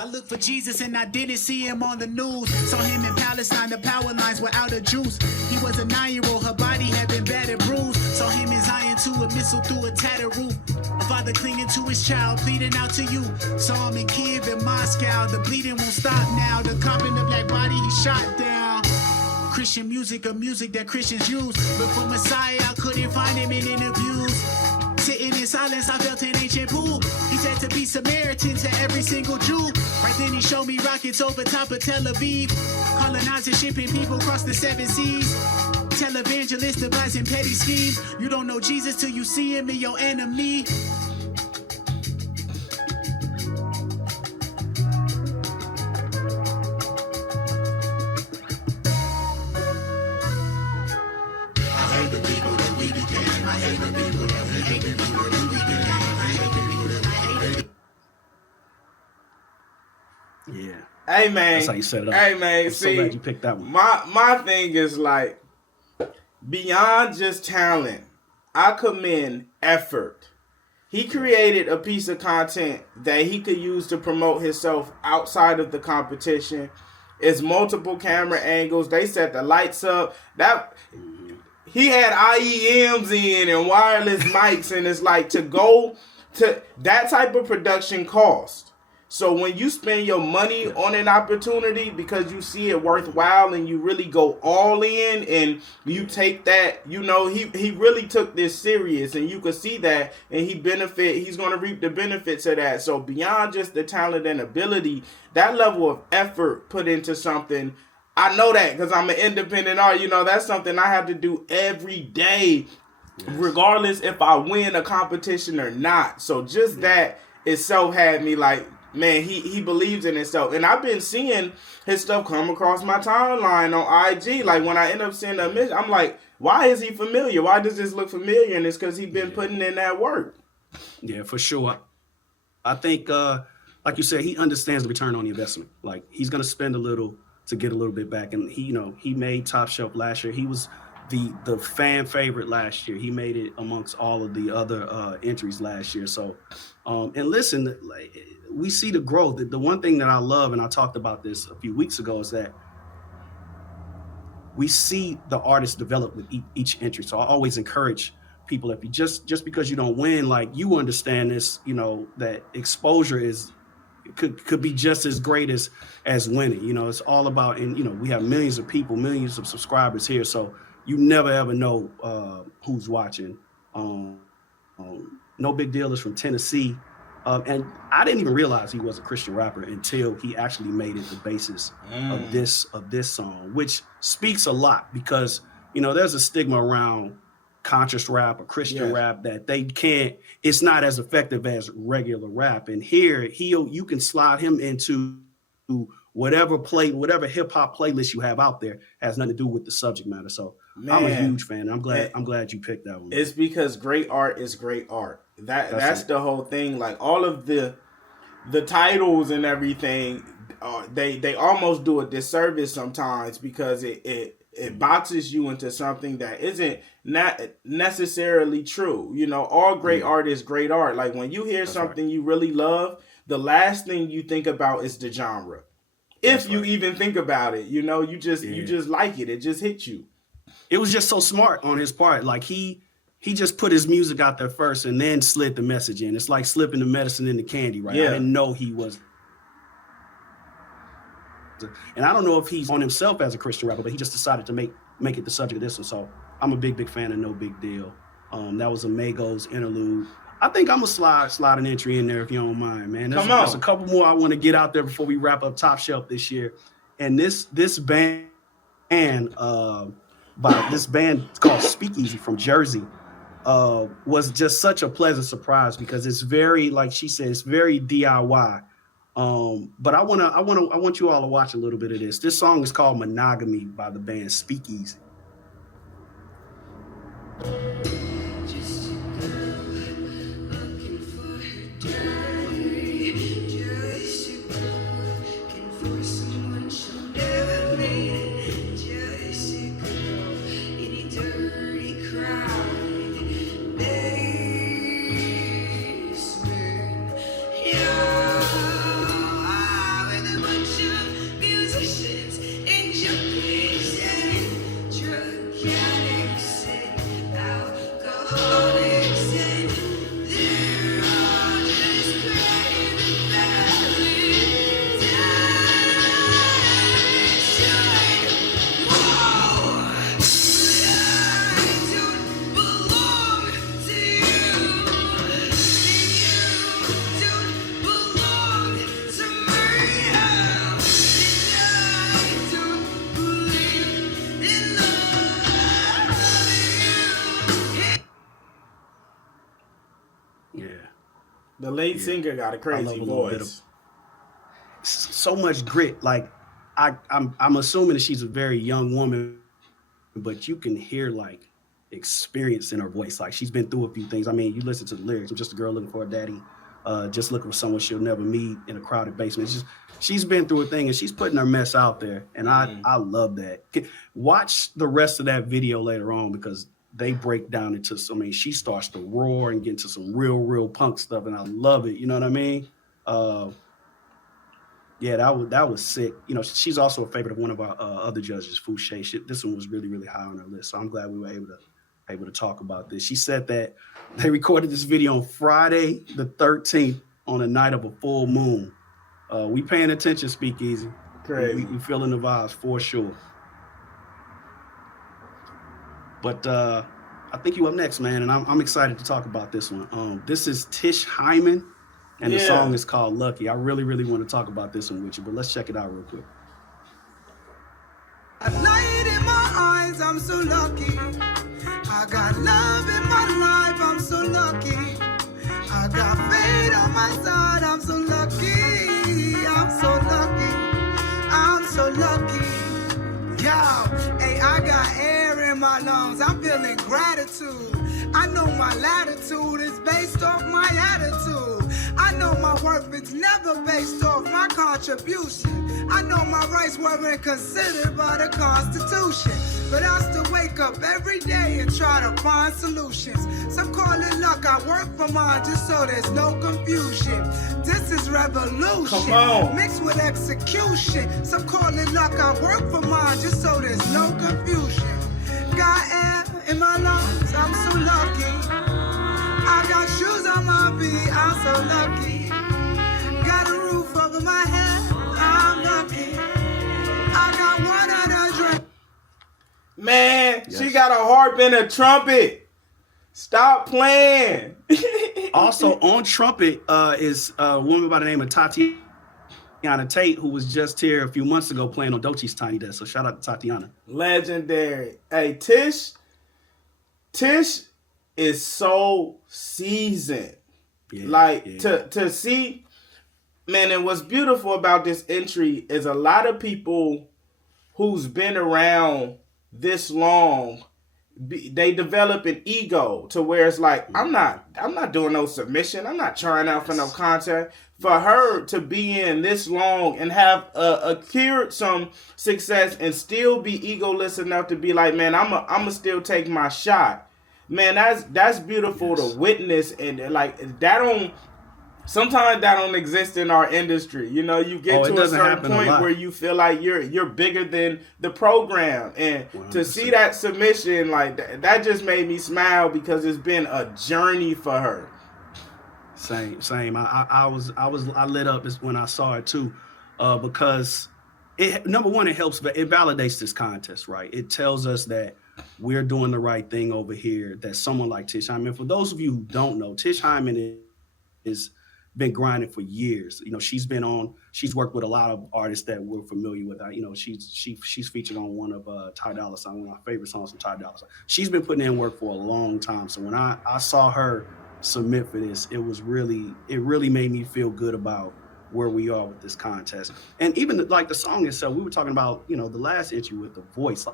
I looked for Jesus and I didn't see him on the news. Saw him in Palestine, the power lines were out of juice. He was a 9-year-old, her body had been battered, bruised. Saw him in Zion to a missile through a tattered roof. A father clinging to his child, pleading out to you. Saw him in Kiev and Moscow, the bleeding won't stop now. The cop in the black body, he shot down. Christian music, a music that Christians use. But for Messiah, I couldn't find him in interviews. Sitting in silence, I felt an ancient pool. He said to be Samaritan to every single Jew. Right then he showed me rockets over top of Tel Aviv. Colonizers shipping people across the 7 seas. Televangelists devising petty schemes. You don't know Jesus till you see him in your enemy. Yeah. Hey man. That's how you set it up. Hey man, I'm see, so glad you picked that one. My thing is like beyond just talent, I commend effort. He created a piece of content that he could use to promote himself outside of the competition. It's multiple camera angles. They set the lights up. That he had IEMs in and wireless mics, and it's like to go to that type of production cost. So when you spend your money on an opportunity because you see it worthwhile and you really go all in and you take that, you know, he really took this serious, and you could see that, and he's going to reap the benefits of that. So beyond just the talent and ability, that level of effort put into something, I know that because I'm an independent artist, you know, that's something I have to do every day, regardless if I win a competition or not. So just that itself had me like, man, he believes in himself. And I've been seeing his stuff come across my timeline on IG. Like, when I end up seeing a mission, I'm like, why is he familiar? Why does this look familiar? And it's because he's been putting in that work. Yeah, for sure. I think, like you said, he understands the return on the investment. Like, he's going to spend a little to get a little bit back. And he, you know, he made Top Shelf last year. He was the fan favorite last year. He made it amongst all of the other entries last year. So, and listen, like, we see the growth. The one thing that I love, and I talked about this a few weeks ago, is that we see the artists develop with each entry. So I always encourage people, if you just because you don't win, like, you understand this, you know, that exposure could be just as great as winning. You know, it's all about, and you know, we have millions of people, millions of subscribers here. So you never ever know who's watching. No Big Deal is from Tennessee. And I didn't even realize he was a Christian rapper until he actually made it the basis of this song, which speaks a lot because, you know, there's a stigma around conscious rap or Christian rap that it's not as effective as regular rap. And here you can slide him into whatever hip hop playlist you have out there. Has nothing to do with the subject matter. So I'm a huge fan. I'm glad you picked that one. It's because great art is great art. That's the whole thing. Like, all of the titles and everything, they almost do a disservice sometimes because it boxes you into something that isn't not necessarily true. You know, all great art is great art. Like, when you hear something you really love, the last thing you think about is the genre. If you even think about it, you know, you just like it. It just hits you. It was just so smart on his part. Like, he just put his music out there first and then slid the message in. It's like slipping the medicine in the candy, right? Yeah. I didn't know he was. And I don't know if he's on himself as a Christian rapper, but he just decided to make it the subject of this one. So I'm a big fan of No Big Deal. That was a Mago's interlude. I think I'm going to slide an entry in there if you don't mind, man. There's a couple more I want to get out there before we wrap up Top Shelf this year. And this band called Speakeasy from Jersey was just such a pleasant surprise because it's very, like she said, it's very DIY. But I want you all to watch a little bit of this. This song is called Monogamy by the band Speakeasy. lead singer got a crazy voice. So much grit. Like I'm assuming that she's a very young woman, but you can hear like experience in her voice. Like she's been through a few things. I mean, you listen to the lyrics. I'm just a girl looking for a daddy, just looking for someone she'll never meet in a crowded basement. It's just, she's been through a thing and she's putting her mess out there. And I love that. Watch the rest of that video later on because they break down into some, I mean, she starts to roar and get into some real punk stuff. And I love it. You know what I mean? Yeah, that was sick. You know, she's also a favorite of one of our other judges, Fouché. This one was really high on her list. So I'm glad we were able to talk about this. She said that they recorded this video on Friday the 13th on the night of a full moon. We paying attention, Speakeasy. Crazy. We feeling the vibes for sure. But I think you up next, man, and I'm excited to talk about this one. This is Tish Hyman. And the song is called Lucky. I really want to talk about this one with you, but let's check it out real quick. A light in my eyes, I'm so lucky. I got love in my life, I'm so lucky. I got fate on my side, I'm so lucky. I'm so lucky. I'm so lucky. Yo, hey, I got air in my lungs, I'm feeling gratitude. I know my latitude is based off my attitude. I know my worth is never based off my contribution. I know my rights weren't considered by the Constitution. But I still wake up every day and try to find solutions. Some call it luck, I work for mine just so there's no confusion. This is revolution, mixed with execution. Some call it luck, I work for mine just so there's no confusion. Got air in my lungs, I'm so lucky. I got shoes on my feet, I'm so lucky. Got a roof over my head, I'm lucky. I got one on a drink. Man, she got a harp and a trumpet. Stop playing. Also on trumpet is a woman by the name of Tatiana Tate, who was just here a few months ago playing on Dochi's Tiny Desk. So shout out to Tatiana. Legendary. Hey, Tish is so seasoned. To see, man, and what's beautiful about this entry is a lot of people who's been around this long, they develop an ego to where it's like, I'm not doing no submission. I'm not trying out for no contact. For her to be in this long and have accrued some success and still be egoless enough to be like, man, I'm a still take my shot. Man, that's beautiful to witness, and like sometimes that don't exist in our industry. You know, you get to a certain point where you feel like you're bigger than the program, and 100%. To see that submission, like that just made me smile because it's been a journey for her. Same. I lit up when I saw it too, because number one, it validates this contest, right? It tells us that we're doing the right thing over here, that someone like Tish Hyman, for those of you who don't know, Tish Hyman is been grinding for years. You know, she's worked with a lot of artists that we're familiar with. You know, she's featured on one of Ty Dolla $ign, one of my favorite songs from Ty Dolla $ign. She's been putting in work for a long time. So when I saw her submit for this, it really made me feel good about where we are with this contest. And even like the song itself, we were talking about, you know, the last entry with the voice.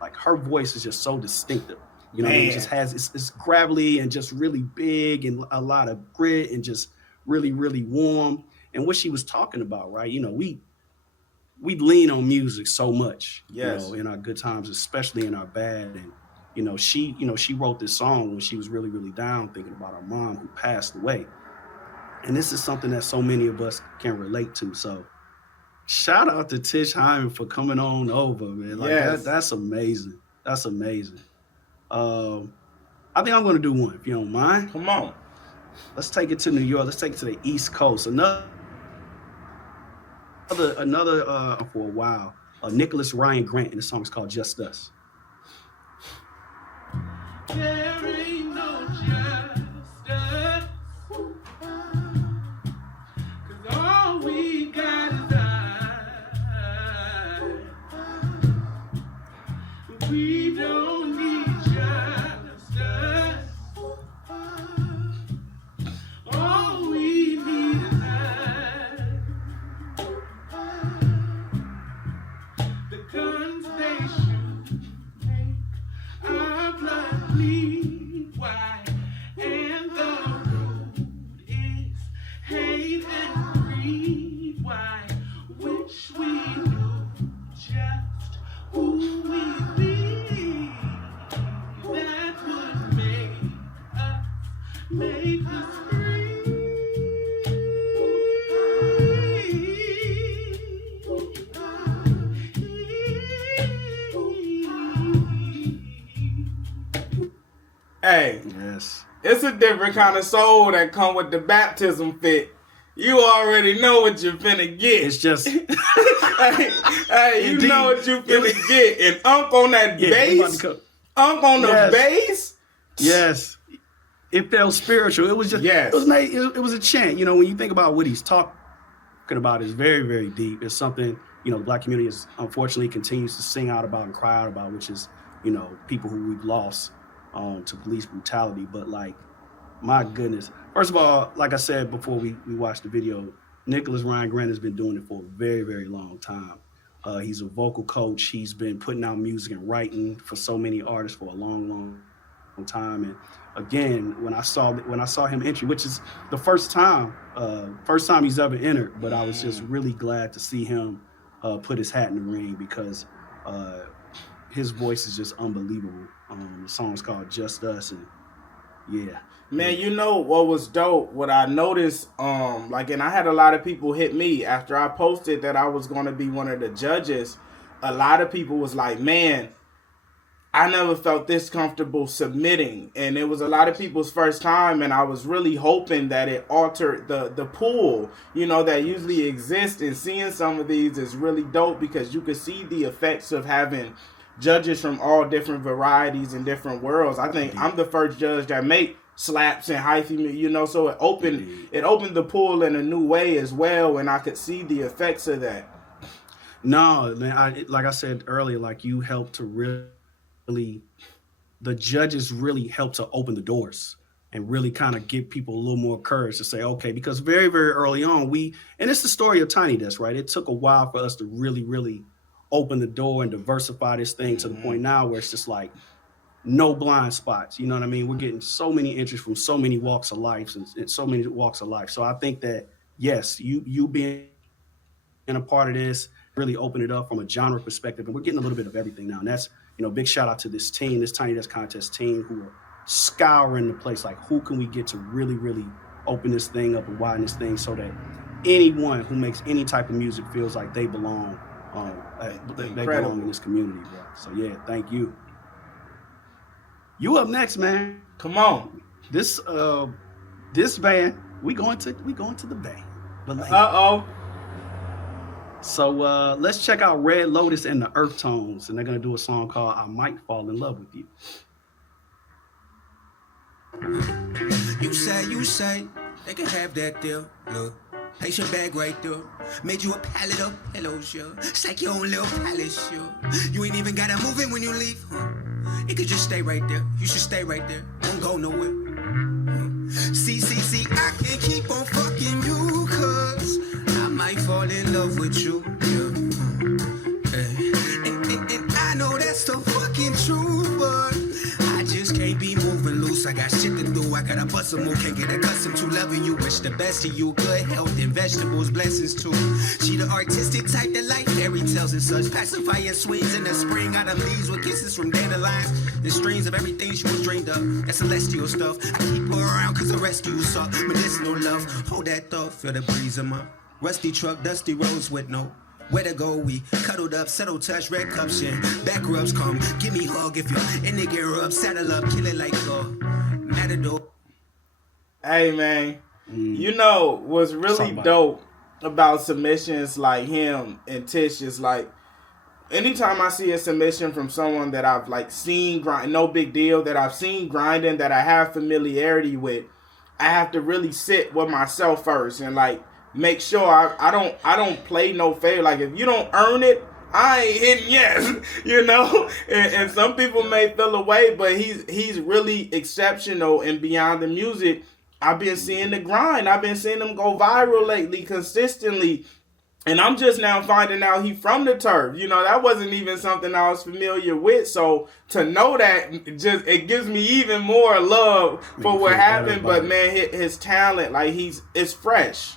Like her voice is just so distinctive. You know, it just has it's gravelly and just really big and a lot of grit and just really warm. And what she was talking about, right? You know, we lean on music so much, you know, in our good times, especially in our bad. And you know, she wrote this song when she was really down, thinking about her mom who passed away. And this is something that so many of us can relate to. So shout out to Tish Hyman for coming on over, man. Like that's amazing. That's amazing. I think I'm gonna do one, if you don't mind. Come on. Let's take it to New York. Let's take it to the East Coast. Another for a while. Nicholas Ryan Grant, and the song is called Just Us. There ain't no justice, 'cause all we got is I. We don't need justice. All we Hey, Yes. it's a different kind of soul that come with the baptism fit. You already know what you're finna get. It's just hey, you Indeed. know what you finna get. And Unk on that bass. Unk on the bass. Yes. It felt spiritual. It was just Yes. it was a chant. You know, when you think about what he's talking about, is very, very deep. It's something, you know, the Black community is unfortunately continues to sing out about and cry out about, which is, you know, people who we've lost to police brutality. But like, my goodness. First of all, like I said before we watched the video, Nicholas Ryan Grant has been doing it for a very, very long time. He's a vocal coach. He's been putting out music and writing for so many artists for a long, long time. And again, when I saw him entry, which is the first time he's ever entered, but I was just really glad to see him put his hat in the ring, because his voice is just unbelievable. The song's called Just Us, and yeah. Man, you know what was dope? What I noticed, and I had a lot of people hit me after I posted that I was going to be one of the judges. A lot of people was like, man, I never felt this comfortable submitting. And it was a lot of people's first time, and I was really hoping that it altered the pool, you know, that usually exists. And seeing some of these is really dope, because you could see the effects of having judges from all different varieties and different worlds. I think I'm the first judge that make slaps and hyphy, you know, so it opened the pool in a new way as well, and I could see the effects of that. No, man, like I said earlier, like, you helped to really, the judges really helped to open the doors and really kind of give people a little more courage to say, okay, because very, very early on, and it's the story of Tiny Desk, right? It took a while for us to really, really open the door and diversify this thing to the point now where it's just like, no blind spots. You know what I mean? We're getting so many interest from so many walks of life and so many walks of life. So I think that, yes, you being a part of this really opened it up from a genre perspective. And we're getting a little bit of everything now. And that's, you know, big shout out to this team, this Tiny Desk Contest team, who are scouring the place. Like, who can we get to really, really open this thing up and widen this thing so that anyone who makes any type of music feels like they belong, they belong in this community, bro. So yeah, thank you. You up next, man. Come on. This band, we going to the Bay. Uh-oh. So let's check out Red Lotus and the Earth Tones, and they're gonna do a song called I Might Fall in Love with You. You say they can have that deal. Look, place your bag right there. Made you a pallet of pillows, yeah. It's like your own little palace, yeah. You ain't even gotta move it when you leave, huh? It could just stay right there. You should stay right there. Don't go nowhere. See, I can't keep on fucking you, cause I might fall in love with you, yeah. And I know that's the fucking truth, but I just can't be moving loose. I got shit to do. I gotta bust a move. Can't get accustomed to loving you. Wish the best of you. Good health and vegetables. Blessings too. She the artistic type that like fairy tales and such. Pacifying swings in the spring. Out of leaves with kisses from dandelions. And streams of everything she was dreamed of. That celestial stuff. I keep her around cause the rescue suck. Medicinal love. Hold that thought. Feel the breeze of my rusty truck. Dusty roads with no where to go, we cuddled up, settle touch, red cup shit. Back rubs come, give me hug if you're in the gear up, saddle up, kill it like a matador. Hey man, you know what's really dope about submissions like him and Tish is like, anytime I see a submission from someone that I've like seen grind, no big deal, that I've seen grinding, that I have familiarity with, I have to really sit with myself first and like make sure I don't play no fair. Like, if you don't earn it, I ain't hitting yes, you know. And some people may feel away, but he's really exceptional and beyond the music. I've been seeing the grind. I've been seeing him go viral lately, consistently. And I'm just now finding out he from the turf. You know, that wasn't even something I was familiar with. So to know that, it gives me even more love for what happened. But man, his talent, like it's fresh.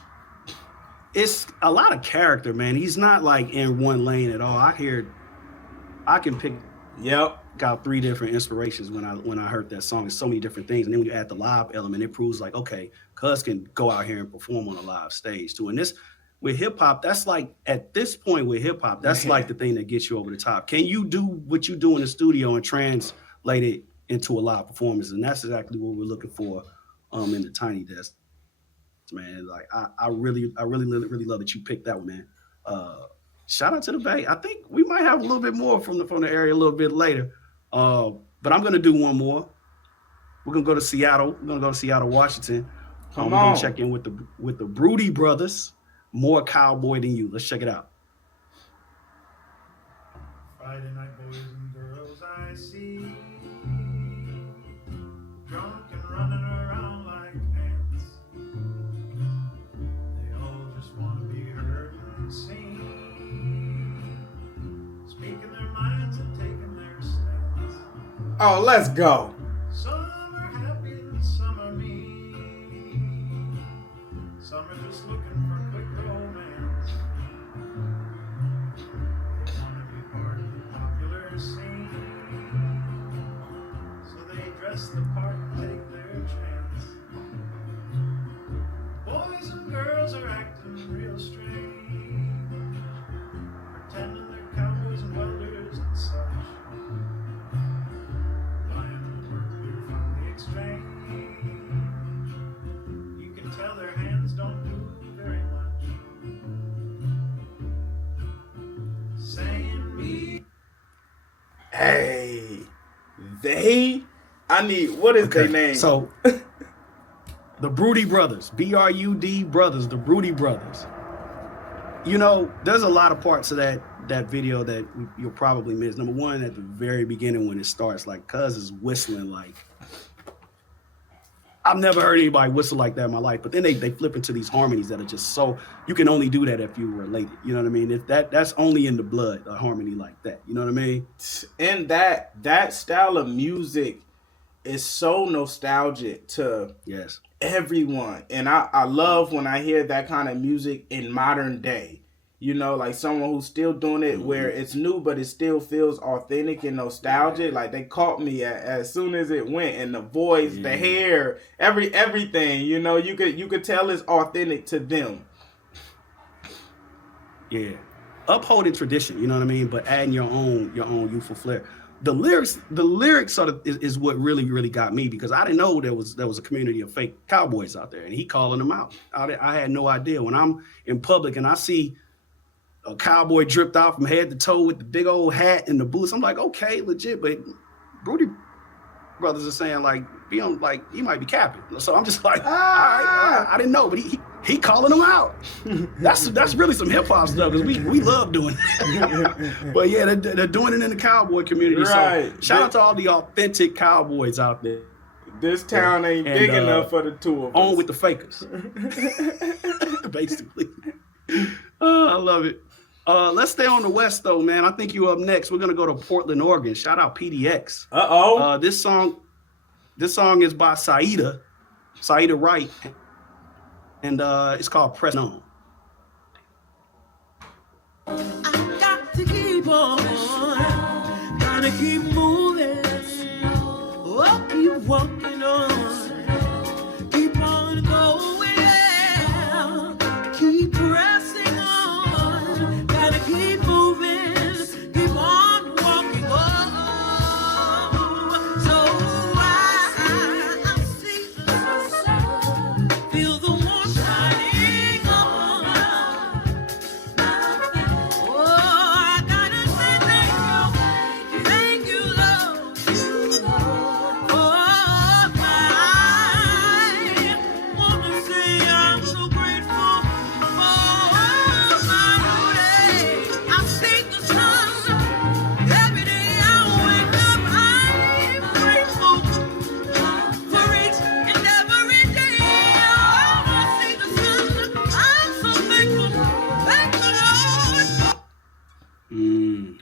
It's a lot of character, man. He's not like in one lane at all. I can pick out 3 different inspirations when I heard that song. There's so many different things. And then when you add the live element, it proves like, okay, Cuz can go out here and perform on a live stage too. And this with hip hop, that's like, at this point with hip hop, that's like the thing that gets you over the top. Can you do what you do in the studio and translate it into a live performance, and that's exactly what we're looking for in the Tiny Desk, man. Like I really love that you picked that one, man. Shout out to the Bay. I think we might have a little bit more from the area a little bit later, but I'm gonna do one more. We're gonna go to Seattle. We're gonna go to Seattle, Washington. We're gonna check in with the Broody Brothers. More cowboy than you. Let's check it out. Friday night, boys and girls I see, drunk and running around like ants. They all just want to be heard and seen, speaking their minds and taking their stance. Oh, let's go. Some are happy and some are mean. Some are just looking for quick romance. They want to be part of the popular scene, so they dress the part and take their chance. Boys and girls are acting real strange, pretending they're cowboys and welders and such. Buying the work beer from the exchange. You can tell their hands don't do very much. Saying me. Hey, I need, what is their name? So the Broody Brothers, BRUD Brothers, the Broody Brothers. You know, there's a lot of parts of that video that you'll probably miss. Number one, at the very beginning when it starts, like Cuz is whistling like, I've never heard anybody whistle like that in my life. But then they flip into these harmonies that are just so, you can only do that if you related. You know what I mean? If that's only in the blood, a harmony like that. You know what I mean? And that style of music is so nostalgic to everyone. And I love when I hear that kind of music in modern day. You know, like someone who's still doing it where it's new, but it still feels authentic and nostalgic. Like they caught me as soon as it went, and the voice, the hair, everything. You know, you could tell it's authentic to them. Yeah, upholding tradition. You know what I mean, but adding your own youthful flair. The lyrics sort of is what really got me, because I didn't know there was a community of fake cowboys out there, and he calling them out. I had no idea. When I'm in public and I see a cowboy dripped out from head to toe with the big old hat and the boots, I'm like, okay, legit. But Broody Brothers are saying like, he might be capping. So I'm just like, all right, I didn't know, but he calling them out. That's really some hip hop stuff, because we love doing it. But yeah, they're doing it in the cowboy community. Right. So shout out to all the authentic cowboys out there. This town ain't big enough for the two of us. On with the fakers. Basically. I love it. Let's stay on the West though, man. I think you're up next. We're gonna go to Portland, Oregon. Shout out PDX. This song is by Saida Wright, and it's called Press On. I got to keep on, gotta keep moving, oh, keep walking on, keep on going, yeah. Keep pressing on, gotta keep moving, keep on walking on. So I see the sun, feel the warmth shining on.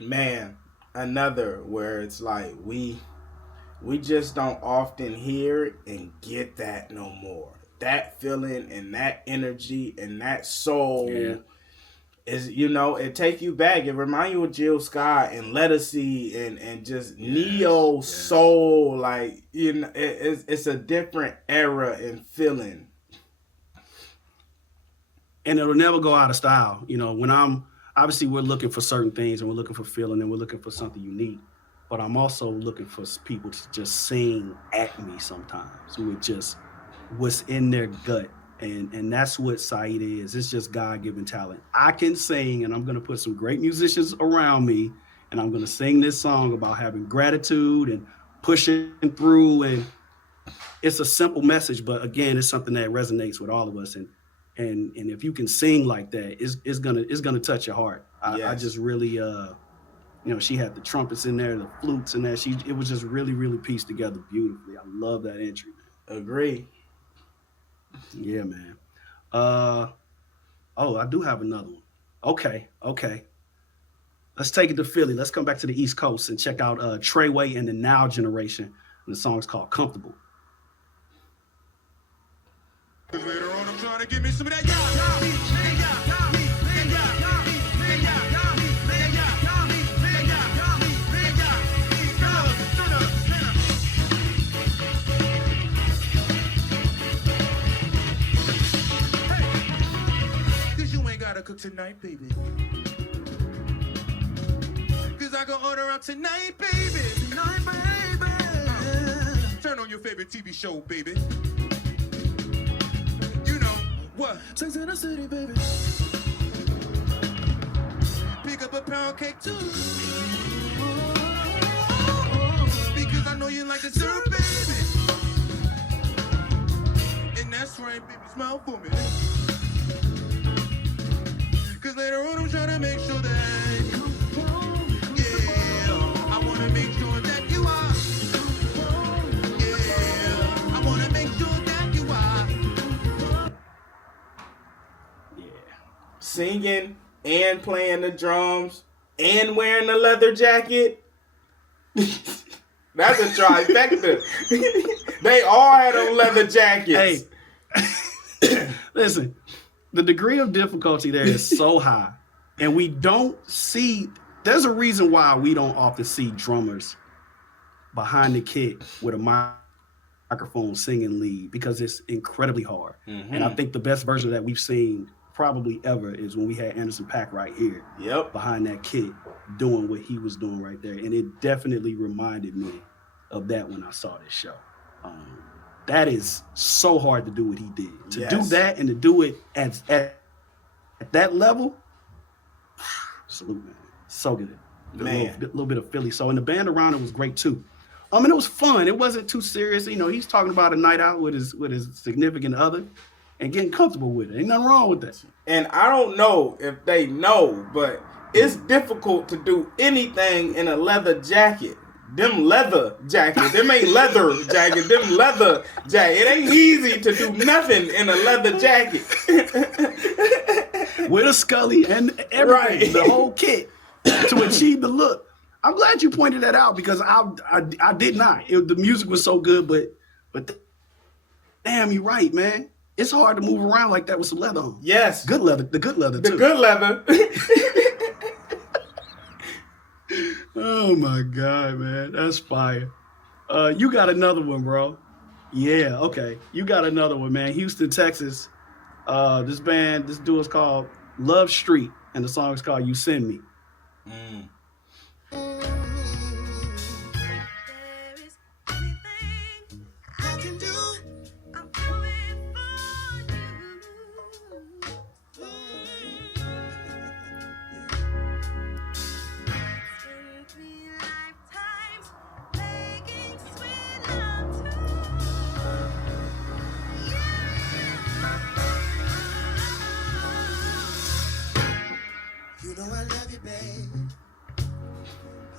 Man, another where it's like we just don't often hear it and get that no more. That feeling and that energy and that soul is, you know, it take you back. It remind you of Jill Scott and Lettucey and just neo soul. Like, you know, it's a different era and feeling. And it'll never go out of style. You know, when obviously we're looking for certain things and we're looking for feeling and we're looking for something unique. but I'm also looking for people to just sing at me sometimes with just what's in their gut. And that's what Saeed is. It's just God-given talent. I can sing, and I'm going to put some great musicians around me, and I'm going to sing this song about having gratitude and pushing through. And it's a simple message, but again, it's something that resonates with all of us. And if you can sing like that, it's gonna touch your heart. I just really, she had the trumpets in there, the flutes in there. It was just really, really pieced together beautifully. I love that entry, man. Agree. Yeah, man. I do have another one. Okay. Let's take it to Philly. Let's come back to the East Coast and check out Treyway and the Now Generation. And the song's called Comfortable. Later on, I'm trying to give me some of that. Cause you ain't gotta cook tonight, baby. Cause I can order out tonight, baby. Tonight, baby. Turn on your favorite TV show, baby. What? Sex in the city, baby. Pick up a pound cake too. Because I know you like dessert, baby. And that's right, baby, smile for me. Cause later on I'm trying to make sure that, yeah, I wanna make sure that you are. Yeah, I wanna make sure that you are. Singing and playing the drums and wearing the leather jacket. That's a trifecta. They all had on leather jackets. Hey, listen, the degree of difficulty there is so high, and we don't see. There's a reason why we don't often see drummers behind the kit with a microphone singing lead, because it's incredibly hard. Mm-hmm. And I think the best version of that we've seen probably ever is when we had Anderson .Paak right here, behind that kit, doing what he was doing right there. And it definitely reminded me of that when I saw this show. That is so hard to do what he did. To do that and to do it at that level, salute, man. So good. A little bit of Philly. So, and the band around it was great too. And it was fun. It wasn't too serious. He's talking about a night out with his significant other and getting comfortable with it. Ain't nothing wrong with that. And I don't know if they know, but it's difficult to do anything in a leather jacket. Them leather jackets. Them ain't leather jacket. Them leather jacket. It ain't easy to do nothing in a leather jacket. With a Scully and everything, the whole kit to achieve the look. I'm glad you pointed that out, because I did not. The music was so good, but damn, you're right, man. It's hard to move around like that with some leather on. Yes. Good leather. The good leather, too. The good leather. Oh, my God, man. That's fire. You got another one, bro. Yeah, okay. You got another one, man. Houston, Texas. This duo is called Love Street, and the song is called You Send Me. Mm. You know I love you, babe,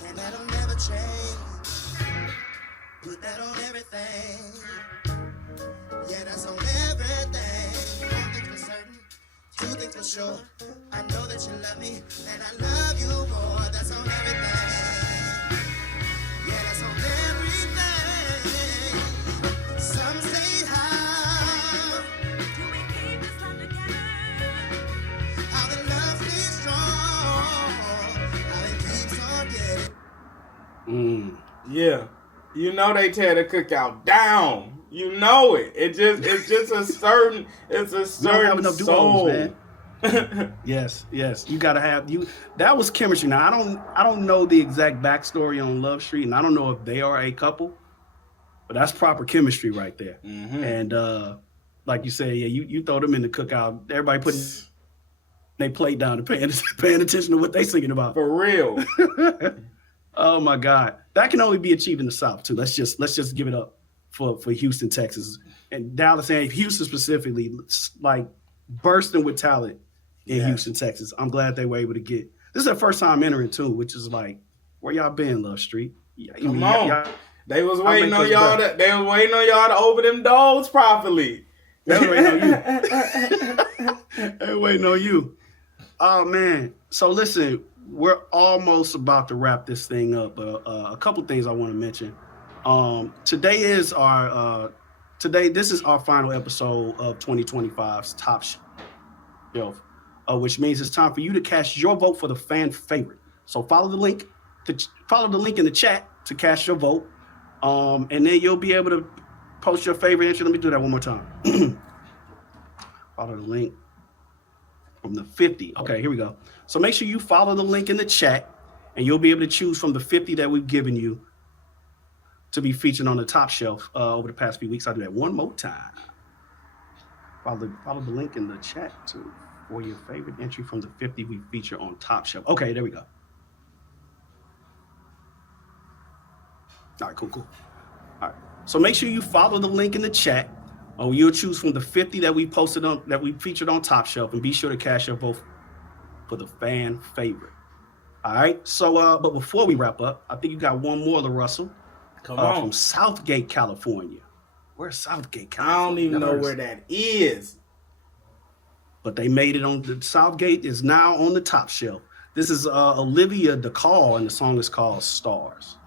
and that'll never change. Put that on everything. Yeah, that's on everything. One thing for certain, two things for sure. I know that you love me, and I love you more. That's on everything. Yeah, that's on everything. Some say how do we keep this love together? How the love stays strong, how it keeps on getting. Yeah. You know they tear the cookout down. You know it. It's just a certain We don't have enough duos, soul. man. Yes. You gotta have you. That was chemistry. Now I don't know the exact backstory on Love Street, and I don't know if they are a couple, but that's proper chemistry right there. Mm-hmm. And like you say, yeah, you throw them in the cookout. Everybody putting they plate down and paying attention to what they singing about. For real. Oh my God, that can only be achieved in the South too. Let's just give it up for Houston, Texas, and Dallas, and Houston specifically, like bursting with talent in Houston, Texas. I'm glad they were able to get. This is their first time entering too, which is like, where y'all been, Love Street? Come on, they was waiting on y'all. They was waiting on y'all to open them doors properly. They was waiting on you. They were waiting on you. Oh man. So listen, we're almost about to wrap this thing up. A couple things I want to mention. Today is our this is our final episode of 2025's Top Shelf, which means it's time for you to cast your vote for the fan favorite. So follow the link in the chat to cast your vote, and then you'll be able to post your favorite entry. Let me do that one more time. Follow the link from the 50. Okay, here we go. So make sure you follow the link in the chat, and you'll be able to choose from the 50 that we've given you to be featured on the Top Shelf over the past few weeks. I'll do that one more time. Follow the link in the chat for your favorite entry from the 50 we feature on Top Shelf. Okay, there we go. All right, cool. All right. So make sure you follow the link in the chat. You'll choose from the 50 that we posted on, that we featured on Top Shelf, and be sure to cast your vote for the fan favorite. All right. So, but before we wrap up, I think you got one more, LaRussell. Come on. From Southgate, California. Where's Southgate, California? I don't even know where that is. But they made it on the Southgate is now on the Top Shelf. This is Olivia DeCall, and the song is called Stars.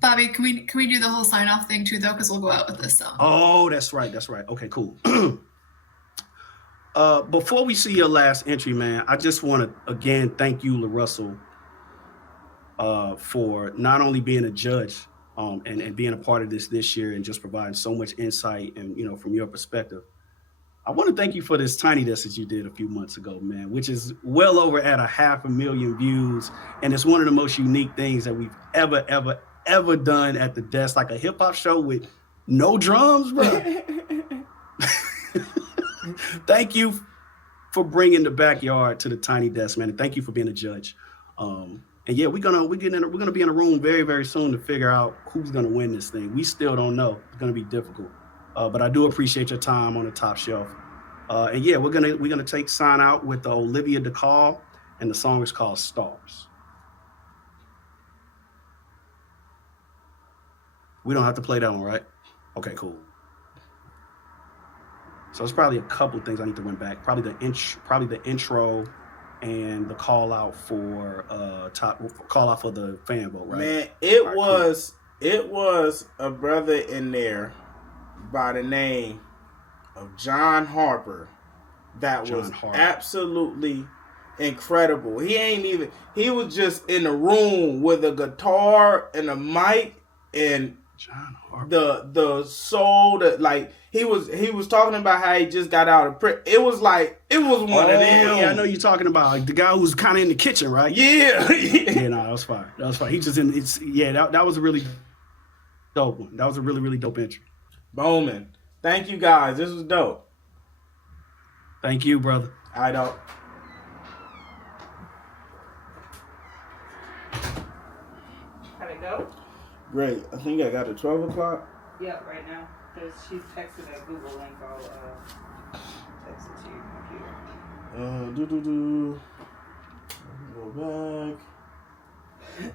Bobby, can we do the whole sign off thing too though? Because we'll go out with this song. Oh, that's right. Okay, cool. Before we see your last entry, man, I just want to again thank you, LaRussell, for not only being a judge and being a part of this year, and just providing so much insight and from your perspective. I want to thank you for this tiny desk that you did a few months ago, man, which is well over at 500,000 views, and it's one of the most unique things that we've ever done at the desk, like a hip hop show with no drums, bro. Thank you for bringing the backyard to the tiny desk, man, and thank you for being a judge. And yeah, we're gonna be in a room very, very soon to figure out who's gonna win this thing. We still don't know. It's gonna be difficult, but I do appreciate your time on the Top Shelf. And yeah, we're gonna take sign out with Olivia DeCall, and the song is called Stars. We don't have to play that one, right? Okay, cool. So it's probably a couple of things I need to run back. Probably the intro and the call out for the fan vote, right? Man, it was a brother in there by the name of John Harper that was absolutely incredible. He was just in a room with a guitar and a mic, and John Harper. the soul that, like, he was talking about how he just got out of prison. It was one of them. Yeah, I know you're talking about, like, the guy who's kind of in the kitchen, right? Yeah. Yeah, no, that was fire. He just that was a really dope one. That was a really, really dope entry. Bowman. Thank you guys. This was dope. Thank you, brother. I don't. How'd it go? Great. I think I got it 12 o'clock. Yeah, right now. Because she's texted a Google link. I'll text it to your computer. Go back.